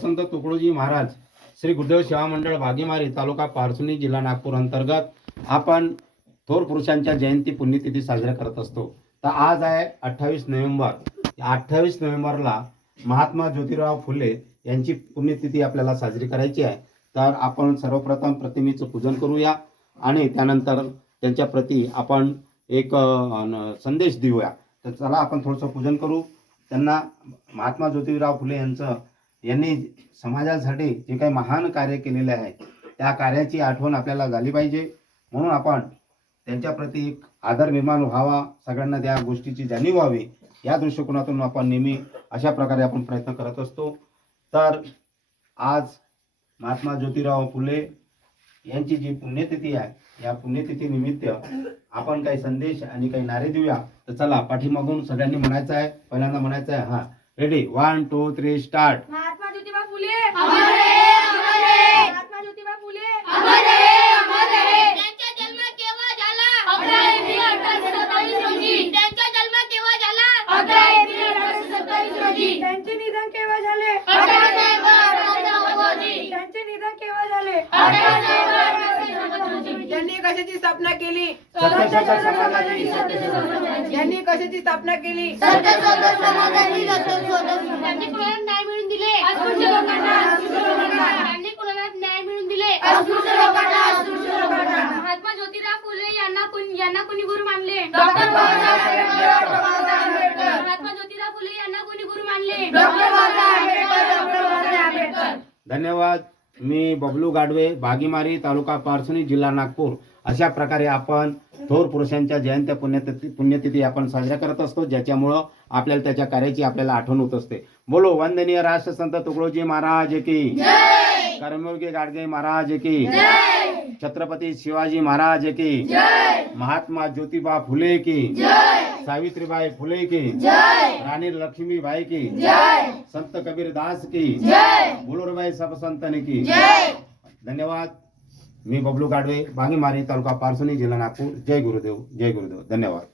संत तुकडोजी महाराज श्री गुरुदेव सेवा मंडळ भागीमारी तालुका पारसुनी जिल्हा नागपूर अंतर्गत आपण थोर पुरुषांच्या जयंती पुण्यतिथी साजऱ्या करत असतो. तर आज आहे अठ्ठावीस नोव्हेंबर. अठ्ठावीस नोव्हेंबरला महात्मा ज्योतिराव फुले यांची पुण्यतिथी आपल्याला साजरी करायची आहे. तर आपण सर्वप्रथम प्रतिमेचं पूजन करूया आणि त्यानंतर त्यांच्या प्रती आपण एक संदेश देऊया. तर चला आपण थोडंसं पूजन करू. त्यांना महात्मा ज्योतिराव फुले यांचं यांनी समाजासाठी जे काही महान कार्य केलेले आहे त्या कार्याची आठवण आपल्याला झाली पाहिजे. म्हणून आपण त्यांच्याप्रती एक आदर निर्माण व्हावा सगळ्यांना त्या गोष्टीची जाणीव व्हावी या दृष्टिकोनातून आपण नेहमी अशा प्रकारे आपण प्रयत्न करत असतो. तर आज महात्मा ज्योतिराव फुले यांची जी पुण्यतिथी आहे या पुण्यतिथी निमित्त आपण काही संदेश आणि काही नारे देऊया. तर चला पाठीमागून सगळ्यांनी म्हणायचं आहे पहिल्यांदा म्हणायचं आहे हा ready one two three start Phule. Mahatma Jyotiba Phule. त्यांचा जन्म केव्हा झाला अकरा एप्रिल अठराशे सत्तावीस रोजी त्यांचा जन्म केव्हा झाला अकरा एप्रिल अठराशे सत्तावीस रोजी त्यांचे निधन केव्हा झाले अठरा नोव्हेंबर अठराशे नव्वद रोजी त्यांचे निधन केव्हा झाले अठरा नोव्हेंबर अठराशे नव्वद रोजी त्यांनी कशाची स्थापना केली सत्यशोधक समाजाची यांनी कशाची स्थापना केली सत्यशोधक कोण यांना कोणी गुरु मानले? Doctor Babasaheb Ambedkar doctor Babasaheb Ambedkar. Mahatma Jyotirao Phule यांना कोणी गुरु मानले? Doctor Babasaheb Ambedkar doctor Babasaheb Ambedkar. धन्यवाद. मी बबलू गाडवे बागीमारी तालुका पारसुनी जिल्हा नागपूर. अशा प्रकारे आपण थोर पुरुषांच्या जयंत्या पुण्यतिथी पुण्यतिथी आपण साजऱ्या करत असतो ज्याच्यामुळं आपल्याला त्याच्या कार्याची आपल्याला आठवण होत असते. बोलो वंदनीय राष्ट्रसंत तुकडोजी महाराज की. कर्मयोगी गाडगे महाराज की. छत्रपती शिवाजी महाराज की महात्मा ज्योतिबा फुले की सावित्रीबाई फुले की राणी लक्ष्मीबाई की संत कबीर दास की बोलोरबाई सब संतन की धन्यवाद। मी बबलू गाडवे बांगीमारी तालुका पारसोनी जिल्हा नागपूर। जय गुरुदेव जय गुरुदेव। धन्यवाद।